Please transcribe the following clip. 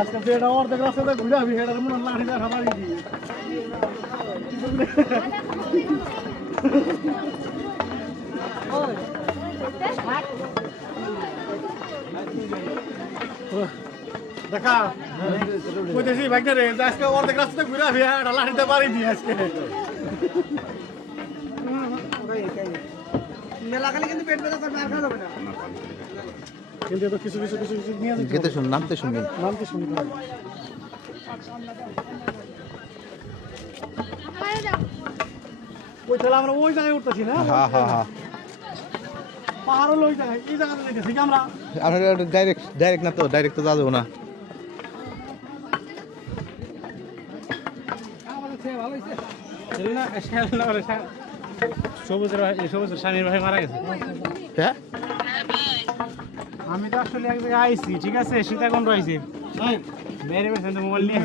আজকে যেটা অর্ধেক রাস্তাতে ঘুরে আমি হেটার মনে লাঠি দেখা পারি দিয়ে দেখা কইতেছি বাইকটা রে আজকে অর্ধেক রাস্তাতে ঘুরে আমি হেটার লাঠিতে পারি দিয়ে আজকে মেলা খালি কিন্তু পেট ব্যথা করবে আর খাওয়া যাবে না কিন্তু তো কিছু নিয়ে যাচ্ছে গেতে শুন নামতে শুনবেন ওই তাহলে আমরা ওই জায়গায় উঠতেছি না হ্যাঁ হ্যাঁ হ্যাঁ পাহাড় হলো ওই জায়গায় এই জায়গাতে যেতেছি আমরা আপনার ডাইরেক্ট না তো ডাইরেক্ট তো যাবো না সবুজের স্বামীর ভাই মারা গেছে হ্যাঁ আমি তো আসলে এক জায়গায় আইছি ঠিক আছে সীতাকুণ্ড আইছি মেরে বেছে মোবাইল নিয়ে